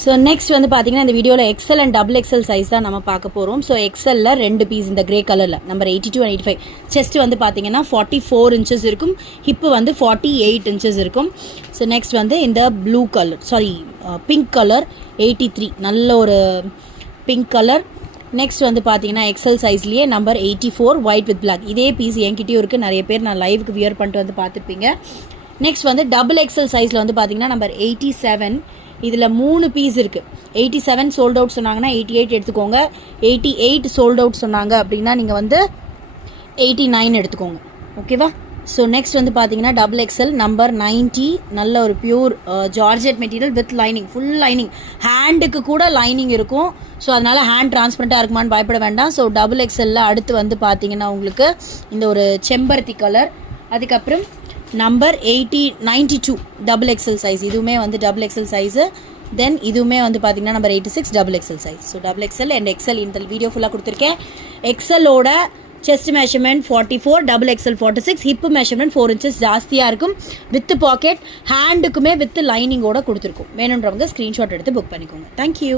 So next வந்து பார்த்தீங்கன்னா இந்த வீடியோவில் XL and double XL size தான் நம்ம பார்க்க போகிறோம். ஸோ எக்ஸலில் 2 பீஸ் இந்த கிரே கலரில் நம்பர் 82 and 85. செஸ்ட் வந்து பார்த்தீங்கன்னா 44 inches இருக்கும், ஹிப்பு வந்து 48 inches இருக்கும். ஸோ நெக்ஸ்ட் வந்து இந்த ப்ளூ கலர் பிங்க் கலர் 83, நல்ல ஒரு பிங்க் கலர். நெக்ஸ்ட் வந்து பார்த்தீங்கன்னா எக்ஸல் சைஸ்லேயே நம்பர் 84 ஒயிட் வித் பிளாக். இதே பீஸ் என்கிட்டயும் இருக்குது, நிறைய பேர் நான் லைவுக்கு வியர் பண்ணிட்டு வந்து பார்த்துருப்பீங்க. நெக்ஸ்ட் வந்து டபுள் எக்ஸல் சைஸில் வந்து பார்த்தீங்கன்னா நம்பர் 87, இதில் 3 பீஸ் இருக்குது. 87 சோல்ட் அவுட் சொன்னாங்கன்னா 88 எடுத்துக்கோங்க. 88 சோல்ட் அவுட் சொன்னாங்க அப்படின்னா நீங்கள் வந்து 89 எடுத்துக்கோங்க, ஓகேவா? ஸோ நெக்ஸ்ட் வந்து பார்த்தீங்கன்னா டபுள் எக்ஸல் நம்பர் 90, நல்ல ஒரு pure georgette material with lining, full lining, ஹேண்டுக்கு கூட லைனிங் இருக்கும். ஸோ அதனால் ஹேண்ட் டிரான்ஸ்பரண்ட்டாக இருக்குமான்னு பயப்பட வேண்டாம். ஸோ டபுள் எக்ஸலில் அடுத்து வந்து பார்த்தீங்கன்னா உங்களுக்கு இந்த ஒரு செம்பருத்தி கலர். அதுக்கப்புறம் நம்பர் 92 டபுள் எக்ஸல் சைஸ், இதுவுமே வந்து டபுள் எக்ஸல் சைஸு. தென் இதுவுமே வந்து பார்த்தீங்கன்னா number 86 double XL size. So double XL and XL இந்த வீடியோ ஃபுல்லாக கொடுத்துருக்கேன். எக்ஸலோட chest measurement 44, double XL 46, hip measurement 4 inches ஜாஸ்தியாக இருக்கும். வித் பாக்கெட், ஹேண்டுக்குமே வித் லைனிங்கோட கொடுத்துருக்கும். வேணுன்றவங்க ஸ்க்ரீன்ஷாட் எடுத்து புக் பண்ணிக்கோங்க. தேங்க்யூ.